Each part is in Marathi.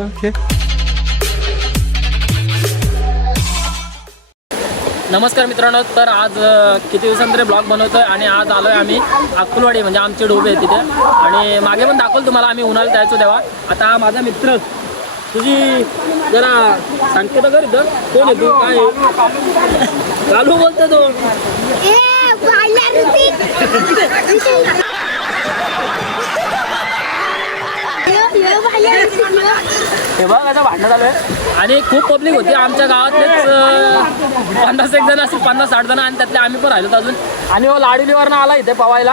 ओके. नमस्कार मित्रांनो. तर आज किती दिवसांतरी ब्लॉग बनवतोय आणि आज आलोय आम्ही अक्कलवाडी, म्हणजे आमचे डोबे आहे तिथे. आणि मागे पण दाखवलं तुम्हाला आम्ही उन्हाळ्यात जायचो तेव्हा. आता माझा मित्र, तुझी जरा सांगते तर इथं कोण आहे तू, काय चालू बोलतो तो. हे बघ असं भांडण झालंय आणि खूप पब्लिक होती आमच्या गावातलेच 50-1 जण असतील, 50-60 जण, आणि त्यातले आम्ही पण राहिलो अजून. आणि हो लाडुलीवरनं आला इथे पवायला.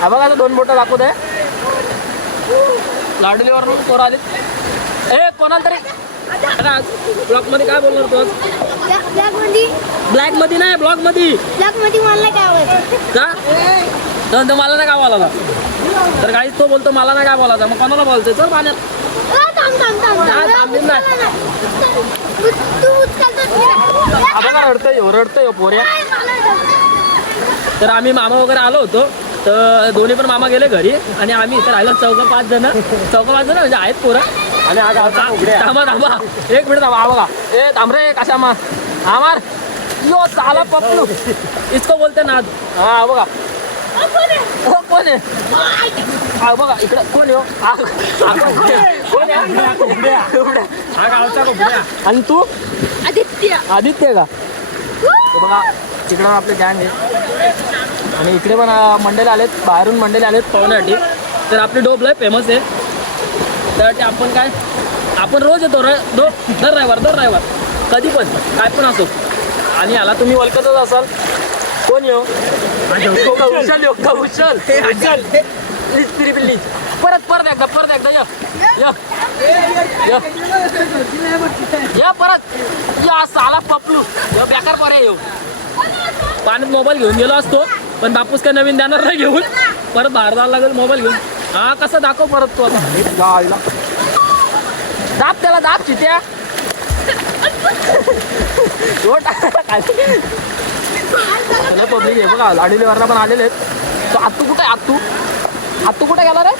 हा बघा आता 2 बोटं दाखवत आहे. लाडुलीवरनं पोरं आले. ए कोणाला तरी ब्लॉक मध्ये काय बोलणार तू? ब्लॅक मध्ये नाही, ब्लॉक मध्ये. मला काय का तर मला नाही काय बोलायला. तर काही तो बोलतो मला नाही काय बोलायचं, मग कोणाला बोलतोय? चल पाण्यात. रडतोय पोऱ्या. तर आम्ही मामा वगैरे आलो होतो, तर दोन्ही पण मामा गेले घरी आणि आम्ही इथं राहिलो 4-5 जण म्हणजे आहेत पोरं. आणि आज थांबा 1 मिनिट थांबा. बघा ए थांब रे कशा मा आमार यो चाला पप्पू इसको बोलते ना. हा बघा कोण आहे? हा बघा इकडं कोण आहे? हा गावचा कोंबड्या. आणि तू? आदित्य का? बघा तिकडं आपले गँग आहे आणि इकडे पण मंडळी आलेत, बाहेरून मंडळी आलेत पाहुण्यासाठी. तर आपली डोब लय फेमस आहे. तर ते आपण रोज येतो दर रविवार कधी पण काय पण असो. आणि याला तुम्ही ओळखतच असाल. कोण येऊ? उचल परत एकदा या परत या साला पपलू बेकार पर्याय येऊ. पाण्यात मोबाईल घेऊन गेलो असतो, पण बापूस काय नवीन देणार नाही घेऊन. परत बाहेर जायला लागेल मोबाईल घेऊन. हा कसं दाखव परत तू आता. दाब त्याला दाब चित्या. पब्लिक आहे बघा. लाडीलीवरला पण आलेले आहेत. तो आत्तू कुठे? आत्तू कुठे गेला रे?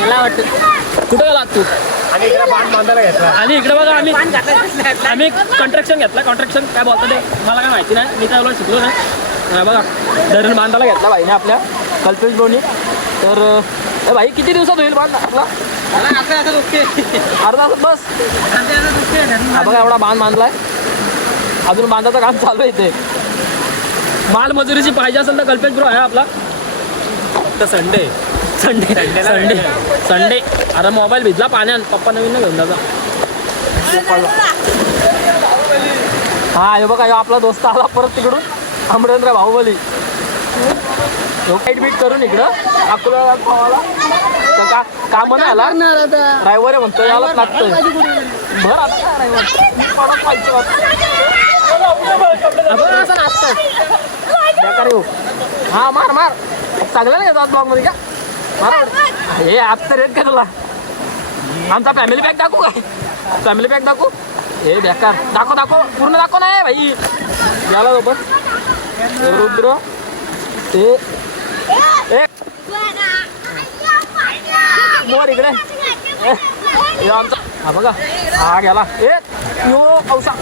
मला वाटतं कुठे गेला आत्तू? आणि इकडे बांध बांधायला घेतला. आणि इकडे बघा आम्ही कॉन्ट्रॅक्शन घेतला. कॉन्ट्रॅक्शन काय बोलतं ते मला काय माहिती नाही, मी काय एवढं शिकलो नाही. बघा धरण बांधायला घेतला भाईने आपल्या कल्पेश भाऊनी. तर भाई किती दिवसात होईल बांध आपला? अर्धा बस. बघा एवढा बांध बांधलाय. अजून बांधाचं काम चालू आहे इथे. माल मजुरीची पाहिजे असेल तर कल्पेश ब्रो आहे आपला. तर संडे. अरे मोबाईल भिजला पाण्यात. पप्पा नवीन घेऊन जाता. हा हे बघा आपला दोस्त आला परत तिकडून, अमरेंद्र बाहुबली. बीट करून इकडं अकोला खावाला. तर काम नाही आला, ड्रायव्हर आहे म्हणतो यालाच लागतोय. भर आता असं नाचतंय बेकार येऊ. हा मार चांगलं नाही जात ब्लॉग मध्ये का? हे आता रेट काय तुला? आमचा फॅमिली पॅक दाखवू काय? फॅमिली पॅक दाखवू? हे बेकार. दाखव पूर्ण दाखव नाही भाई. याला सोबत रुद्र ते मोर इकडे आमचा. हा बघा हा गेला. यो औसा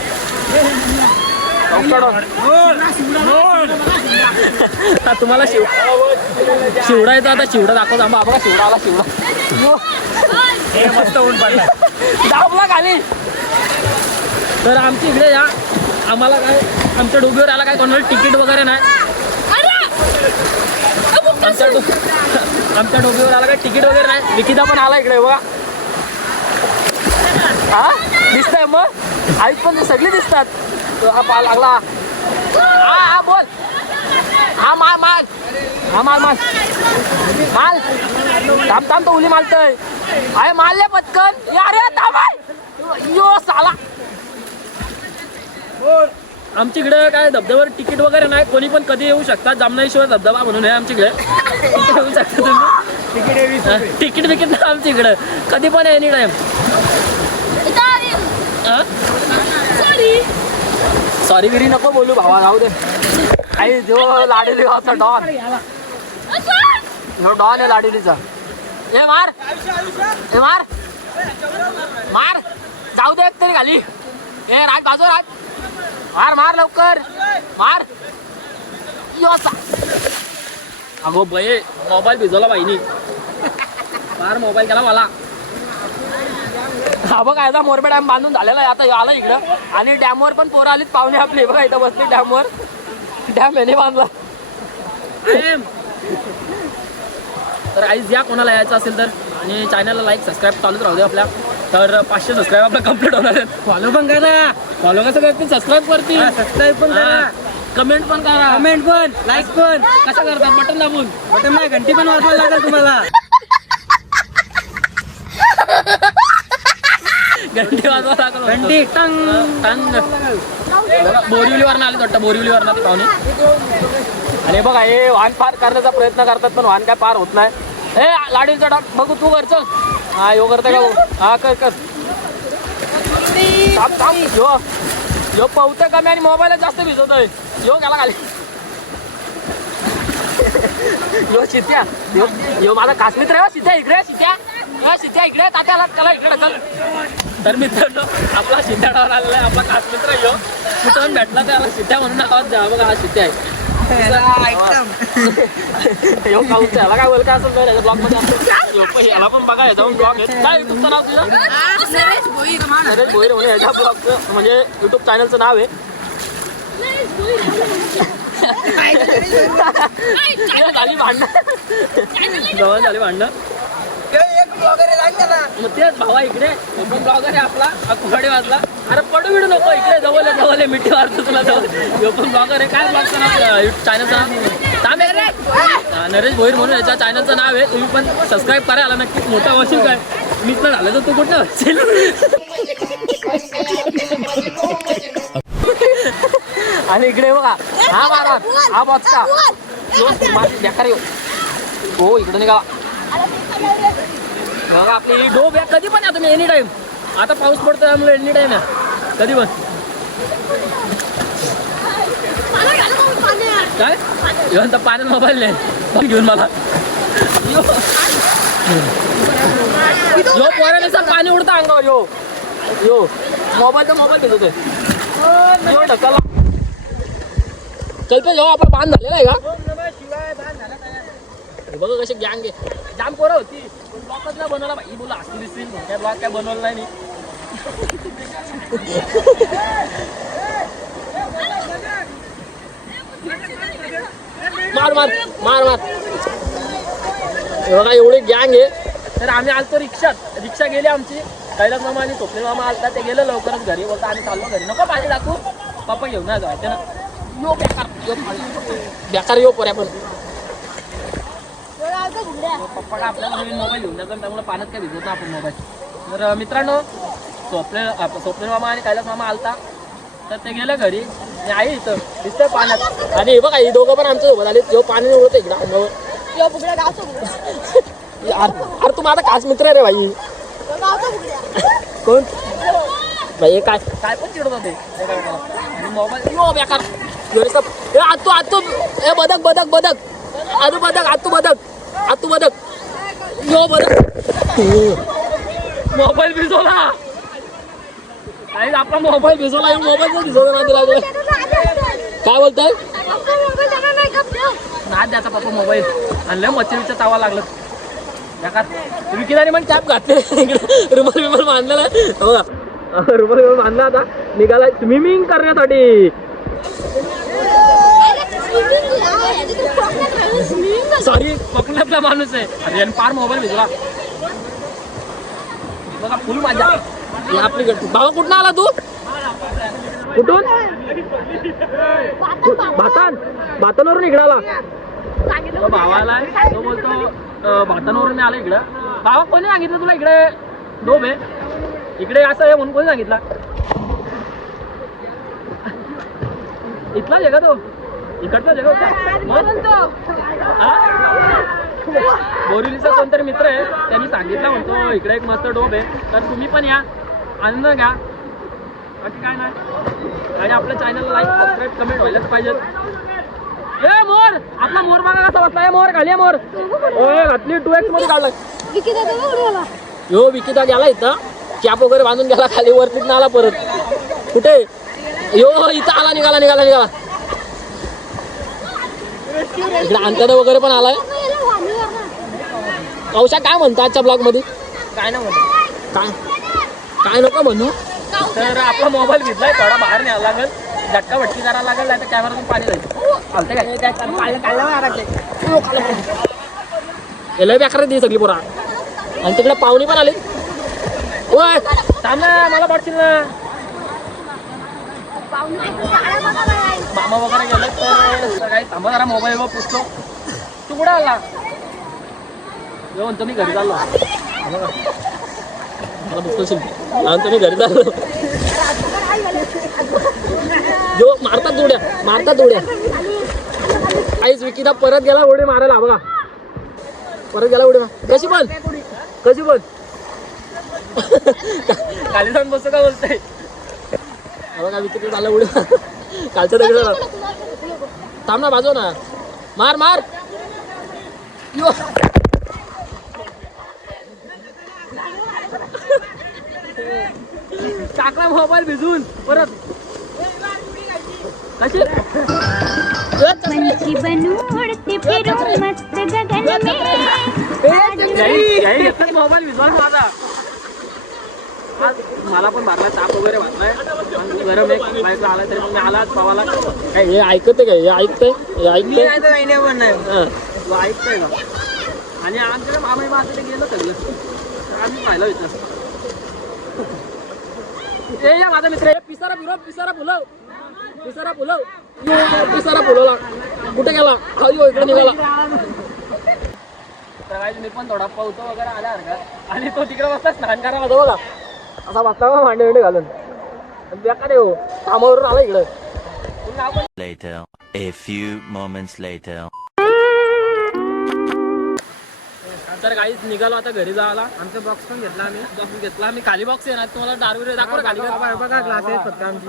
तुम्हाला शिवडा येतो. आता शिवडा दाखवतो. आंबा बघा शिवडा आला. मस्त ऊन पडला. दाबला खाली. तर आमच्या इकडे या. आम्हाला काय आमच्या डोबीवर आला काय कोणाला तिकीट वगैरे नाही. आमच्या डोबीवर आला काय तिकीट वगैरे नाही. विकिता पण आला इकडे बघा. हा दिसतंय मग आई पण सगळी दिसतात. हा पा लागला. हा बोल. हा माल थांब तो उली मालतोय. अरे मारले पटकन यार. यो साला. आमच्याकडे काय धबधब्यावर तिकीट वगैरे नाही. कोणी पण कधी येऊ शकतात. जामनेश्वर धबधबा म्हणून आहे आमच्याकडे. येऊ शकता तुम्ही. तिकीट नाही आमच्याकडे. कधी पण एनी टाइम. सॉरी गिरी नको बोलू भावा, जाऊ दे. आई जो लाडीलीचा डॉन, जो डॉन आहे लाडीलीचा. ए मार मार जाऊ दे एक तरी खाली. ए राज बाजू राज मार मार लवकर मार. योसा अगो बये मोबाईल भिजवला बाईनी. मार मोबाईल केला मला. हा बघा याचा मोरबे डॅम बांधून झालेला आहे आता आला इकडं. आणि डॅमवर पण पोरं आलीत पाहुणे आपले. बघा इथं बसले डॅमवर. डॅम याने बांधला. तर आईज या कोणाला यायचं असेल तर. आणि चॅनलला लाईक सबस्क्राईब चालूच राहू दे आपल्या. तर 500 सबस्क्राईब आपलं कम्प्लीट होणार आहेत. फॉलो पण करा. फॉलो कसं करतील सबस्क्राईब करतील. सबस्क्राईब पण करा. कमेंट पण करा. कमेंट पण लाईक पण. कसं करतात बटन दाबून. बटन नाही घंटी पण वाजवायला लागेल तुम्हाला. घंटी वाजवा लागल. घंटी टंग टंग. बोरिवलीवरनं आले वाटतं. बोरिवलीवरनं ती पाहुणे. आणि बघा हे वाहन पार करण्याचा प्रयत्न करतात पण वाहन काय पार होत नाही. हे लाडीचा टाक बघू तू करचं. हा यो करता का. हा कर कर. थांब थांब. यो यो पवतं कमी आणि मोबाईलच जास्त भिजवतोय. यो गेला खाली. यो शित्या यो यो माझा खास मित्र आहे. शित्या इकडे. शित्या इकडे. तात्याला त्याला इकडे चल. तर मित्रांनो आपला शित्या डावर आलेला आहे. आपला खास मित्र यो कुठून भेटला त्याला शित्या म्हणून आवाज द्या. बघा हा शित्या आहे. यो काऊचा याला काय बोल काय असेल तर ब्लॉग मध्ये याला पण बघा जाऊन ब्लॉग आहे. काय युट्यूबचं नाव तुझं. नरेश भोईर म्हणून याच्या ब्लॉगचं म्हणजे युट्यूब चॅनलचं नाव आहे. झाली भांडणं. जवळ झाली भांडणं. मग तेच भावा इकडे ओपन ब्लॉगर आहे आपला. कुहाडी वाजला. अरे पडू बिडू नको इकडे. जवळ मिठी मारतो तुला जवळ. ओपन ब्लॉगर आहे. काय ब्लॉगचं नाव चॅनलचं नाव नरेश भोईर म्हणून याच्या चॅनलचं नाव आहे. तुम्ही पण सबस्क्राईब करायला नक्कीच. मोठा होशील काय मीच ना झालं तर तू कुठं होशील. आणि इकडे बघा हा मारा हा बॉक्सचा माझी बेकार हो इकडे निघा. बघा आपली डोब आहे. कधी पण या तुम्ही एनी टाइम. आता पाऊस पडतो त्यामुळे एनी टाइम आहे कधी पण. काय घेऊन तर पाण्यात मोबाईल नाही घेऊन मला. यो पोराने सर पाणी उडतं अंगावर. यो मोबाईल तर मोबाईल देतोय. यो ढकला चल पे जेव्हा आपण बांध झालेला आहे का. बघा कशी गँग आहे. जाम पोरं होती ब्लॉकच नाही बनवला भाई. बोला असली दिसतील काय ब्लॉक काय बनवलं नाही मी. मार मार मार मार. बघा एवढी गँग आहे. तर आम्ही आलतो रिक्षा गेली आमची. कैलास मामा आणि स्वप्नील मामा आलता. ते गेलं लवकरच घरी. बोलता आम्ही चाललो घरी. नको पाणी टाकू पप्पा घेऊन नाही जायचं ना. यो बेकार यो पोऱ्या पण. पप्पा का आपल्याला नवीन मोबाईल घेऊन द्यायचा त्यामुळे पाण्यात काय भिजवत ना आपण मोबाईल. तर मित्रांनो स्वप्नील मामा आणि कैलास मामा आलता. तर ते गेलं घरी. आई इथं दिसतंय पाण्यात. आणि हे बघा ही दोघं पण आमच्या सोबत आले. जो पाणी उडतं इकडं अंगावर. अरे तू माझा खास मित्र आहे रे भाई. कोण भाई काय काय पण चिडत होते मोबाईल. यो बेकार आतू ए बदक बदक बदक. अरे बदक आतू बदक यो बदक. मोबाईल भिजवला. काही आपला मोबाईल भिजवला. मोबाईल भिजवला नाही लागला. काय बोलताय नाही द्याचा पप्पा मोबाईल आणलं. मच्छीचा तावा लागला. विकीदाने पण कॅप घातले. रुमाल बिमाल बांधलेला बघा. रुमाल बिमाल बांधला आता निघाला स्विमिंग करण्यासाठी. सॉरी कोकणातला माणूस आहे. अरे पार मोबाईल भिजला. बघा फुल माझ्या आपली गट. भावा कुठं आला तू. कुठून भातांवरून इकडाला. भावाला तो बोलतो भातांवरून आला इकडं. भावा कोणी सांगितलं तुला इकडे डोब आहे इकडे असं आहे म्हणून कोणी सांगितलं. इथलाच आहे का तो. इकडचाच आहे का. बोरिवलीचा कोणतरी मित्र आहे त्यांनी सांगितलं म्हणतो इकडे एक मस्त डोब आहे. तर तुम्ही पण या आनंद घ्या. बाकी काय नाही. आणि आपल्या चॅनलला लाईक सबस्क्राईब कमेंट व्हायलाच पाहिजे. ए मोर आपला मोर बघा कसा बसला. मोर खाली मोर घातली 2x मध्ये काढला. यो विकिता गेला इथं कॅप वगैरे बांधून गेला खाली वरतीच ना आला परत. कुठे यो इथं आला निघाला इकडे अंतडे वगैरे पण आलाय. कौशा काय म्हणतो आजच्या ब्लॉग मध्ये? काय ना म्हणतो काय नको म्हणू. तर आपला मोबाईल घेतलाय थोडा बाहेर न्यावा लागेल, झटका भटकी करायला लागेल, नाही तर कॅमेरातून पाणी जाईल. लय बेकार ती सगळी पोरा. आणि तिकडे पाहुणी पण आली. ओय थांब ना, मला पडशील ना. मामा वगैरे गेलं तर काही थांबा जरा मोबाईल वर पुसतो. तू कुठं आला? म्हणतो मी घरी चाललो. मला पुसतो म्हणतो मी घरी चाललो. जो मारतात उड्या. काहीच विकिता परत गेला उडी मारायला. बघा परत गेला उडी कशी पण खाली जाऊन बसतो का बोलतोय. बघा विकिता झाला उडी कालच्या दगड. थांब ना बाजू ना, मार यो. टाकला मोबाईल भिजून परत. कशी पंछी बनूं उड़ते फिरूं मस्त गगन में. मोबाईल भिजवा माझा. मला पण मारला, ताप वगैरे मारलाय, गरम एक माहिती आला तरी मी आलाच पावाला. काय हे ऐकते काय? हे ऐकतंय ऐकतंय का? आणि आमच्याकडे मामाई माझ्याकडे गेलं सगळं आम्ही पाहिलं होतं. माझा मित्र पिसारा फुलवला. कुठे गेला? इकडे निघाला. तर मी पण थोडा पावतो वगैरे आला हरकत. आणि तो तिकडे बसला स्नान करायला बघा. असा वाचता भांडे घालून बेकार हो. कामावरून आला इकडं. Later, a few moments later. तर काहीच निघालो आता घरी जायला. आमचा बॉक्स पण घेतला आम्ही खाली बॉक्स येणार तुम्हाला दारू दाखव खाली. बघा ग्लास आहेत फक्त आमची.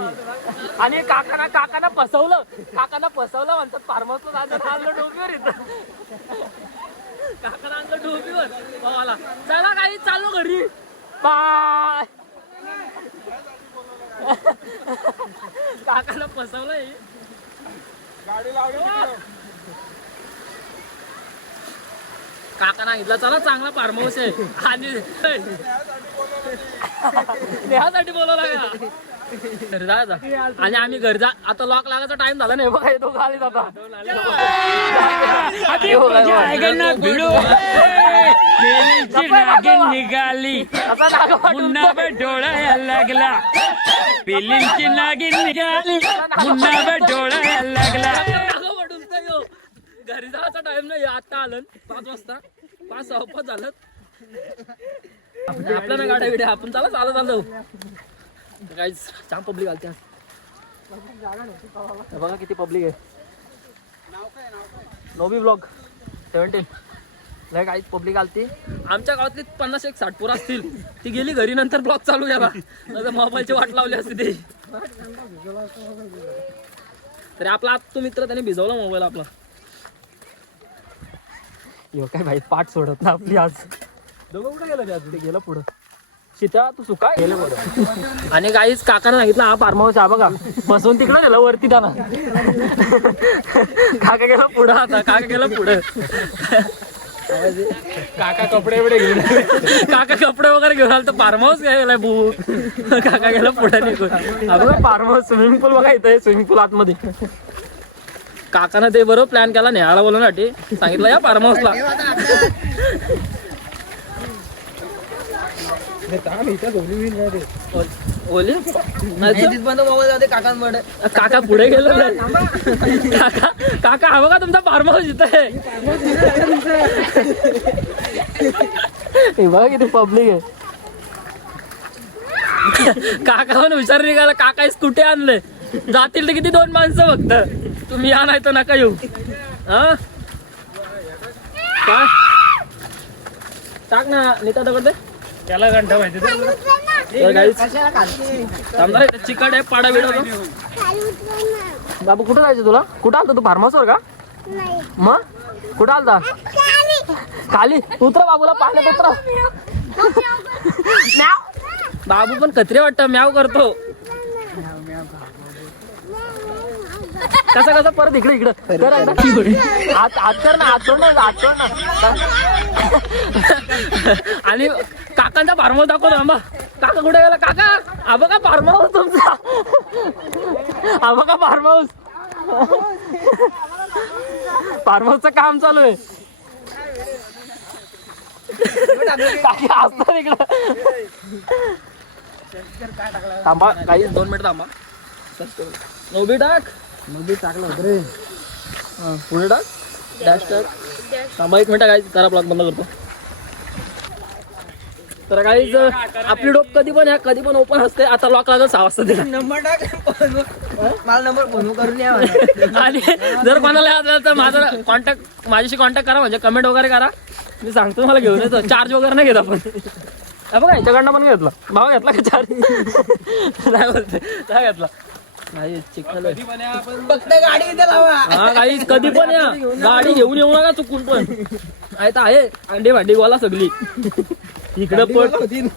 आणि काकांना फसवलं म्हणतात फार्म हाऊसला जायचं. आणलं डोबीवर इथं. काकांना आणलं डोबीवर भावाला. चला काही चाललो घरी. बाय. काकाला फसवलंय. गाडी लावली. काका सांगितलं चला चांगला फार्म हाऊस आहे. आणि नेहासाठी बोलवला का घरी जायचा. आणि आम्ही घरी जा आता लॉक लागायचा टाइम झाला नाही बघा. तो खाली जाता निघाली पुन्हा डोळा लागला. पिलींची नागिन निघाली पुन्हा डोळा लागला. घरी जायचा टाइम नाही. आता आलं 5 वाजता 5:15 झालं. आपल्या ना गाड्या बिड्या आपण चालत काहीच जाम पब्लिक आलते. बघा किती पब्लिक आहे. नोबी ब्लॉग 17 लय काहीच पब्लिक आलती. आमच्या गावातली 50-60 पोरं असतील. ती गेली घरी, नंतर ब्लॉग चालू केला. नंतर मोबाईलची वाट लावली असते ती. तरी आपला आत्तो मित्र त्याने भिजवला मोबाईल आपला. काय भाई पाठ सोडत ना आपली आज. दोघं कुठे गेलं? ते गेलं पुढं. सीता तू सुका गेलं पुढं. आणि काहीच काकाने सांगितलं हा फार्म हाऊस हा बघा. बसवून तिकडं गेलं वरती त्याला. काका गेला पुढं. आता काका गेलं पुढं. काका कपडे घेऊन कपडे वगैरे घेऊन आलं तर फार्म हाऊस गेलाय बुक. काका गेला पुढे निघून. अगं फार्म हाऊस स्विमिंग पूल बघा इथं. स्विमिंग पूल आतमध्ये. काकानं ते बरोबर प्लॅन केला न्यायला बोलवण्यासाठी. सांगितलं या फार्म हाऊसला. काका पुढे गेलो. काका हा बघा तुमचा फार्म हाऊस इथं आहे. बघा किती पब्लिक आहे. काका पण हुशार निघाला. काका स्कूटी आणले. जातील तर किती 2 माणसं फक्त. तुम्ही या नाही तर नका येऊ. हा काय टाक ना नीता दगड त्याला घंटा माहिती. चिकट आहे पाडा बिडा. बाबू कुठं जायचं तुला? कुठं आलता तू फार्म हाऊसवर का? मग कुठं आलता? खाली उतरा बाबूला पाण्यात उतरा. बाबू पण कचरे वाटतं, म्याव करतो. कसं परत इकडे कर हात कर ना, हात सोड ना. आणि काकांचा फार्म हाऊस दाखव ना. काका कुठे गेला? काका हा बघा फार्म हाऊस तुमचा, हा बघा फार्म हाऊस. फार्म हाऊसचं काम चालू आहे. काकी असतात इकडं. थांबा काही 2 मिनिट थांबा. नोबी टाकलं होतं रे. पुढे टाक, डॅश टाक. थांबा 1 मिनिट काय जरा ब्लॉग बंद करतो. तर काहीच आपली डोक कधी पण ओपन असते. आता लॉक लागेल 6 वाजता दिला. नंबर टाक, मला नंबर फोन करून या. आणि जर कोणाला याद तर माझ्याशी कॉन्टॅक्ट करा, म्हणजे कमेंट वगैरे करा. मी सांगतो मला घेऊन येतो. चार्ज वगैरे नाही घेत आपण. बघा याच्याकडनं पण घेतला. भावा घेतला का चार्ज? नाही बोलते काय घेतला नाही. चिकन फक्त गाडी इथे लावा. हा काही कधी पण या, गाडी घेऊन येऊ नका चुकून पण. आहे अंडी भांडी गोला सगळी इकडे पण.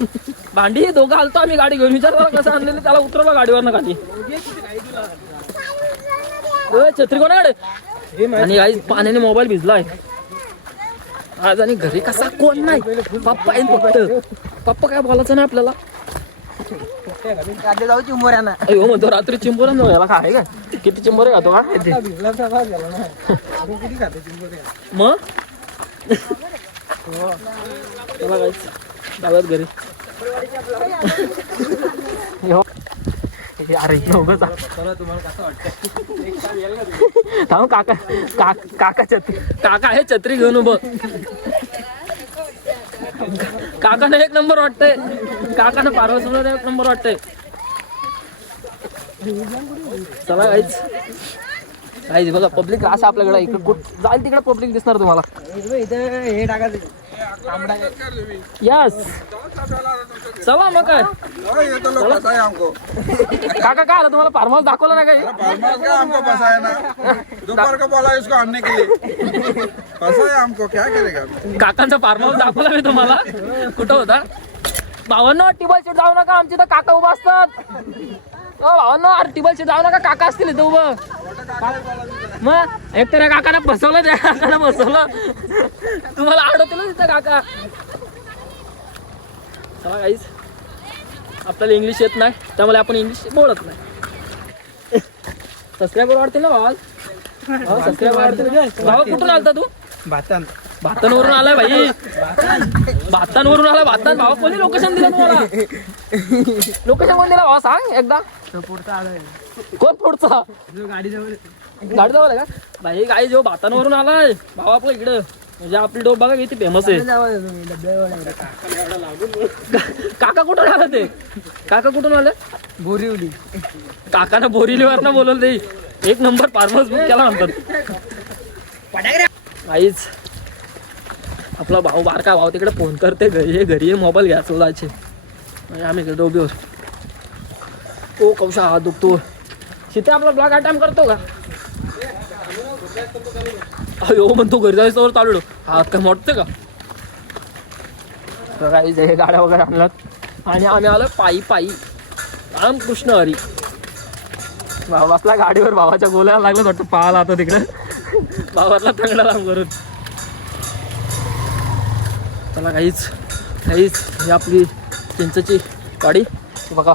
भांडी हे दोघं आलतो आम्ही गाडी घेऊन. विचार करा कसं आणलेलं, त्याला उतरवलं गाडीवरनं खाली. छत्री कोणाकडे? आणि काही पाण्याने मोबाईल भिजलाय आज. आणि घरी कसा कोण नाही, पप्पा आहे फक्त. पप्पा काय बोलायचं ना आपल्याला. जाऊ चिंबोऱ्याना. अयो म्हणतो रात्री चिंबोऱ्या न याला काय का? किती चिंबोरे खातो का मग? चला काहीच जाऊयात घरी. अरे नव्हतं थांब. काका छत्री, काका आहे छत्री घेऊन उभं. काकानं 1 नंबर वाटतंय. काकानं पार्वतीला 1 नंबर वाटतंय. चला काहीच बघा पब्लिक असं आपल्याकडे. इकडे कुठ जाईल तिकडे पब्लिक दिसणार तुम्हाला. हे टाकायचं. यस चला मग काय. काका काय आलं तुम्हाला फार्म हाऊस दाखवलं ना काही? हमको फंसाया ना, दोपहर को बोला इसको आणने के लिए, फंसाया हमको, क्या करेगा. काकांचा फार्म हाऊस दाखवला मी तुम्हाला. कुठं होता? भावांनो टिबल सीट जाऊ नका, आमची तर काका उभा असतात. भावांनो टिबल सीट जाऊ नका, काका असतील इथं उभं. मग एक तर काकाला फसवलं, त्या काकाला फसवलं. तुम्हाला आवडतील तिथं काका. चला काहीच आपल्याला इंग्लिश येत नाही, त्यामुळे आपण इंग्लिश बोलत नाही. सबस्क्रायबर वाढतील ना भावा? सबस्क्रायबर वाढतील. भावा कुठून आलता तू? भातांवरून आलाय भाई. भातांवरून आला. भातान भावा कोणी लोकेशन दिलं तुम्हाला? लोकेशन कोण दिला भावा सांग एकदा. कोण पुढचा? गाडी जवळ आहे का भाई? गाडी जो भातांवरून आलाय भावा आपलं इकडं. म्हणजे आपली डोब बघा किती फेमस आहे. काका कुठून आला ते? काका कुठून आले? बोरिवली. काकानं बोरिवलीवर ना बोलवलं ते. 1 नंबर फार्म हाऊस बुक केला म्हणतात. काहीच आपला भाऊ बारका भाऊ तिकडे फोन करते घरी मोबाईल घ्यायचं जायचे. आम्ही इकडे डोबीवर. ओ कौशा हात दुखतो. तिथे आपला ब्लॉग अटेम्प्ट करतो का? अयो म्हणतो घरी जायचं चालू. हात काय मोडते का? काही गाड्या वगैरे आणल्यात आणि आम्ही आलो पायी. रामकृष्ण हरी. भाऊ बसला गाडीवर. भावाच्या गोल्याला लागलं वाटतं पाहायला आता तिकडे. भावातला तंगडा लांब करून. चला काहीच ही आपली चिंचची वाडी बघा.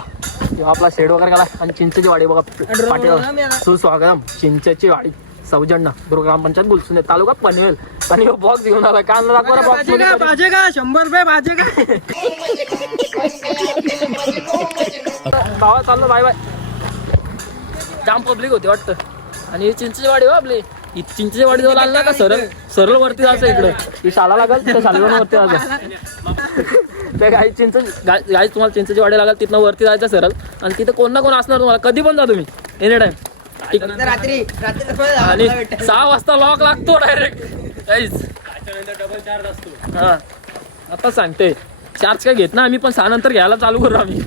जेव्हा आपला शेड वगैरे गेला आणि चिंचची वाडी बघा पाटील. सुस्वागतम चिंचची वाडी सौजन्य ग्रामपंचायत बुलसुने तालुका पनवेल. आणि बॉक्स घेऊन आला. काय दाखवा बॉक्स. भाजे का 100 रुपये भाजे का. भावा चाललो बाय. जाम पब्लिक होती वाटतं. आणि चिंचची वाडी हो आपली. चिंचची वाडी जवळ आला का सरळ वरती जायचं इकडं. ही शाळा लागल त्या शाळेवर वरती जायचं. त्या गाई तुम्हाला चिंचची वाडी लागेल तिथनं वरती जायचं सरळ. आणि तिथं कोण ना कोण असणार तुम्हाला. कधी पण जा तुम्ही एनी टाइम. रात्री आणि 6 वाजता लॉक लागतो डायरेक्ट. काहीच डबल चार्ज असतो. हा आता सांगते चार्ज काय घेत ना आम्ही, पण 6 नंतर घ्यायला चालू करू आम्ही.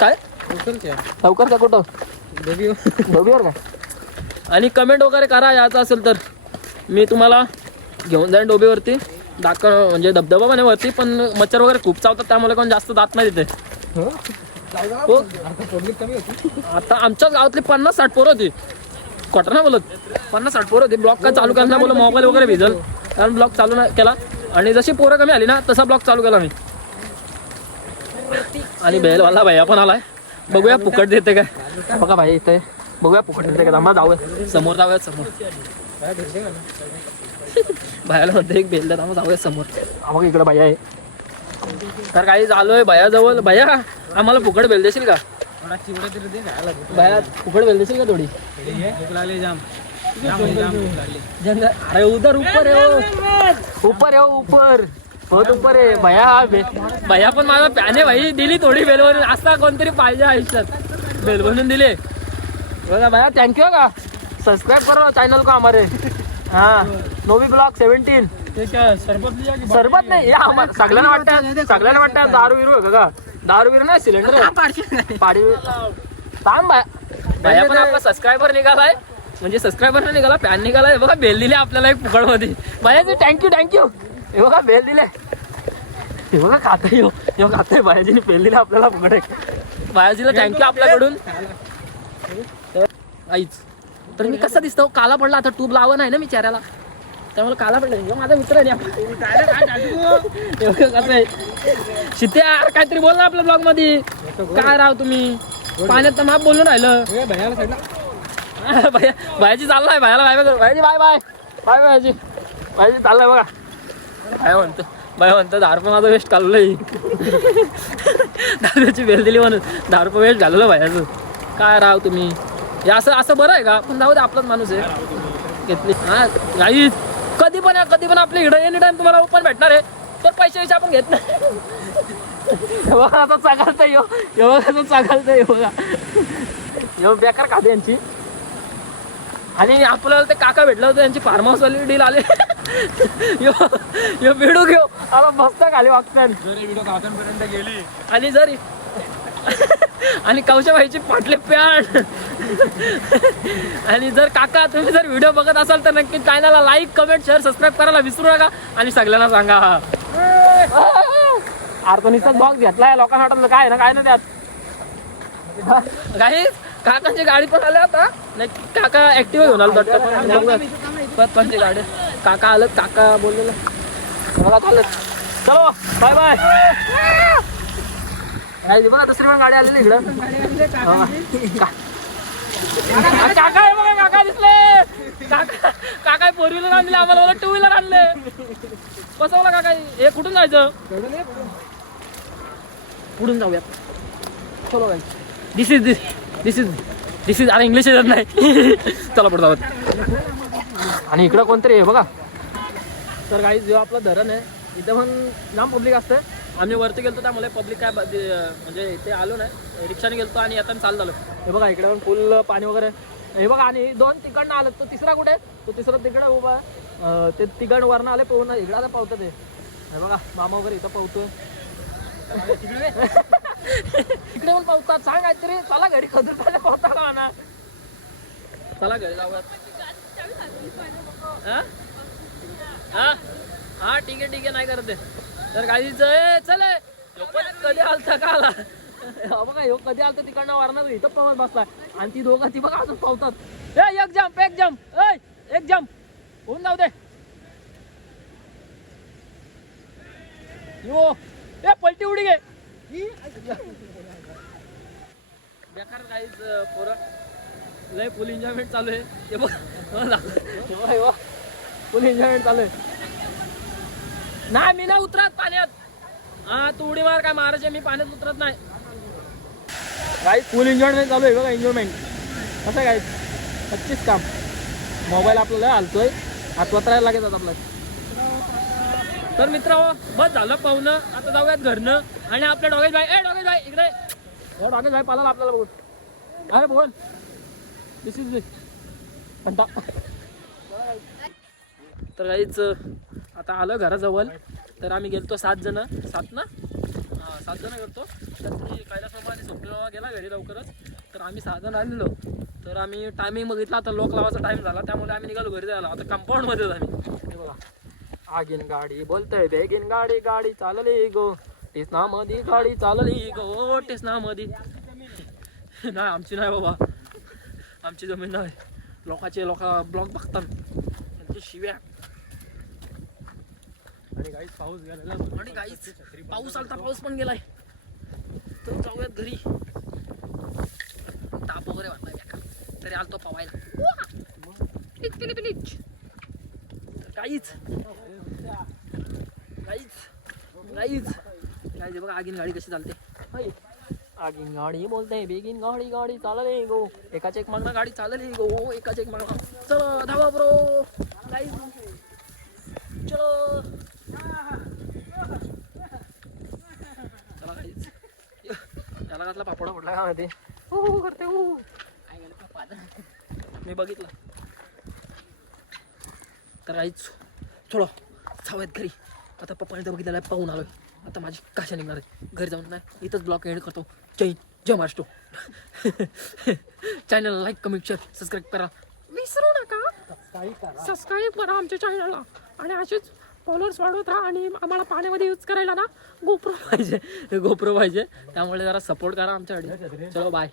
काय लवकर का कुठं डोबीवर का? आणि कमेंट वगैरे करा यायचं असेल तर मी तुम्हाला घेऊन जाईन डोबीवरती. म्हणजे धबधबा पण आहे वरती, पण मच्छर वगैरे खूप चावतात त्यामुळे कोण जास्त जात नाही तिथे. हो आता आमच्याच गावातली 50-60 पोरं होती, खोटं नाही बोलत, 50-60 पोरं होती. ब्लॉग काय चालू केला बोल, मोबाईल वगैरे भिजल कारण ब्लॉग चालू नाही केला. आणि जशी पोरं कमी आली ना तसा ब्लॉग चालू केला मी. आणि बेलवाला भैया पण आलाय, बघूया फुकट देते काय. बघा भाई इथे बघूया फुकट देते का. आम्हाला जाऊया समोर, जाऊया समोर. भैयाला म्हणते एक बेल देत, आम्हाला जाऊया समोर. बघा इकडं भैया आहे. तर काही झालोय भैयाजवळ. भैया आम्हाला फुकट बेल देशील का? भैया फुकट बेल देशील का थोडी? अरे उधर ऊपर है ऊपर है ऊपर बहुत ऊपर आहे. भैया पण माझा प्याने भाई दिली थोडी बेल बनवून. असा कोणतरी पाहिजे आयुष्यात, बेल बनवून दिले. बघा भैया थँक्यू का. सब्सक्राइब करो चैनल को हमारे. हाँ नोवी ब्लॉग 17. सरबत नाही सगळ्यांना वाटतं दारू विरू आहे का. दारू विरू नाही सिलेंडर पाडी थांब. भैया पण आपला सबस्क्रायबर निघालाय, म्हणजे सबस्क्रायबर नाही निघाला, पॅन निघालाय. बघा बेल दिले आपल्याला एक फुकट मध्ये. भैयाजी थँक्यू. हे बघा बेल दिले, हे बघा खाताय खाताय. भैयाजीने बेल दिले आपल्याला फुकट आहे. भैयाजीला थँक्यू आपल्याकडून. आईच तर मी कसा दिसतो काला पडला. आता ट्यूब लावा नाही ना मी चेहऱ्याला, त्यामुळे काला पडला. माझा मित्र आहे कसं आहे शित्या काहीतरी बोल ना आपल्या ब्लॉग मध्ये. काय राव तुम्ही पाण्यात तर माप बोलून राहिलं. भैयाजी चाललाय, भैयाला बाय बाय. भैयाजी बाय बाय बाय. भैयाजी चाललाय बघा. बाय म्हणतो 10 रुपये माझं वेस्ट घालवलंय. दारूची बेल दिली म्हणून 10 रुपये वेस्ट घालवलं भैयाचं. काय राव तुम्ही, हे असं बरं आहे का? पण जाऊ दे, आपलाच माणूस आहे. घेतली हा नाही कधी पण आपल्या इकडे एनी टाइम तुम्हाला ओपन भेटणार आहे. तर पैसे आपण घेत नाही. बघा आता चागालतंय बघा बेकार खाते यांची. आणि आपल्याला ते काका भेटलं होतं, त्यांची फार्म हाऊस वाली डील आले. यो व्हिडिओ घेऊ आता मस्त खाली वागतात. गेली आणि जरी आणि कौशाबाईची फाटले पॅन्ट. आणि जर काका तुम्ही जर व्हिडिओ बघत असाल तर नक्की चॅनलला लाईक कमेंट शेअर सबस्क्राईब करायला विसरू नका. आणि सगळ्यांना सांगा आर्तोनीचाच बॉक्स घेतलाय. लोकांना वाटलं काय ना काय ना त्यात. काही काकांची गाडी पण आल्या आता. नाही काका ऍक्टिव्ह घेऊन आलो पप्पांची गाडी. काका आलं, काका बोललेलं मला चालत. चलो बाय बाय. नाही बघा दुसरी पण गाडी आलेली इकडं. काका आहे बघा, काका दिसले. काका 4 व्हीलर आणले आम्हाला, मला 2 व्हीलर आणले. बसवला काका. हे कुठून जायचं? पुढून जाऊयात. चलो बाई. दिस इज अरे इंग्लिश येत नाही. चला पुढे जाऊयात. आणि इकडं कोणतरी आहे बघा. तर काही जेव्हा आपलं धरण आहे इथं पण जाम पब्लिक असतं. आम्ही वरती गेलतो त्यामुळे पब्लिक काय म्हणजे इथे आलो नाही, रिक्षाने गेलतो आणि आता चालू झालो. हे बघा इकडे पण फुल पाणी वगैरे. हे बघा आणि 2 तिकडनं आलं. तो तिसरा कुठे? तो तिसरा तिकडे उभा. ते तिकडं वरनं आले पोहून इकडं आता पावतं ते. हे बघा मामा वगैरे इथं पावतोय. इकडे पण पावतात. सांग काहीतरी. चला घरी खजूर पाहिजे पावता ना. चला घरी जाऊयात. हा ठीक आहे नाही करत. तर गाडीच चल कधी आलता का आला बघा. ह्यो कधी आलता तिकडनं वारणार इथं पावत बसला. आणि ती दोघं ती बघा अजून पावतात. एक जम्प होऊन जाऊ दे. यो पलटी उडी गे बेकार. काहीच पोरं लय फुल एन्जॉयमेंट चालू आहे. हे बघ फुल एन्जॉयमेंट चालू आहे. नाही मी नाही उतरत पाण्यात. हा तू उडी मार. काय मारायचे मी पाण्यात उतरत नाही. काही फुल एन्जॉयमेंट चालू आहे बघा. एन्जॉयमेंट कसं काय 25 काम. मोबाईल आपल्याला हलतोय, हात वातरायला लागेल आपला. तर मित्र बस झालं पाहुणं. आता जाऊयात घरनं. आणि आपल्या डॉगेश भाई इकडे. डॉगेश भाई पाला आपल्याला बघून. अरे बोल. दिस इज घंटा. तर काहीच आता आलं घराजवळ. तर आम्ही गेलतो 7 जण. 7 गेलतो. तर मी कैलासबाबा आणि स्वप्नबाबा गेला घरी लवकरच. तर आम्ही 6 जण आलेलो. तर आम्ही टायमिंग बघितला. आता लोक लावायचा टाइम झाला त्यामुळे आम्ही निघालो घरी जायला. आता कंपाऊंडमध्येच आम्ही. हे बघा आगीन गाडी बोलतय बेगीन गाडी गाडी चालली गो टेसना मध्ये गाडी चालली गो टेसना मध्ये. नाही आमची नाही बाबा, आमची जमीन नाही. लोक ब्लॉग बघतात त्यांची शिव्या. आणि काहीच पाऊस गेलेला आणि काहीच पाऊस आलता, पाऊस पण गेलाय. तर जाऊयात घरी. ताप वगैरे वाटलाय बेकार, तरी आलतो पवायला. काहीच बघा आगीन गाडी कशी चालते. आगीन गाडी बोलते बेगीन गाडी गाडी चालले गो एकाच एक मागणं गाडी चालली गो एकाच एक मागणं. चलो धावा ब्रो गाईज चलो. चला गाईज याला घातला पापडा पडला का माहिती. हो करते हो मी बघितलं. तर काहीच थोडं जाऊयात घरी. आता पप्पाने तर बघितलेला पाहून आलोय. आता माझी काशा निघणार आहे. घरी जाऊन नाही इथंच ब्लॉग एंड करतो. जय महाराष्ट्र. चॅनलला लाईक कमेंट शेअर सबस्क्राईब करा विसरू नका. सबस्क्राईब करा आमच्या चॅनलला आणि असेच फॉलोअर्स वाढवत राहा. आणि आम्हाला पाण्यामध्ये यूज करायला ना गोप्रो पाहिजे त्यामुळे जरा सपोर्ट करा आमच्याकडे. चलो बाय.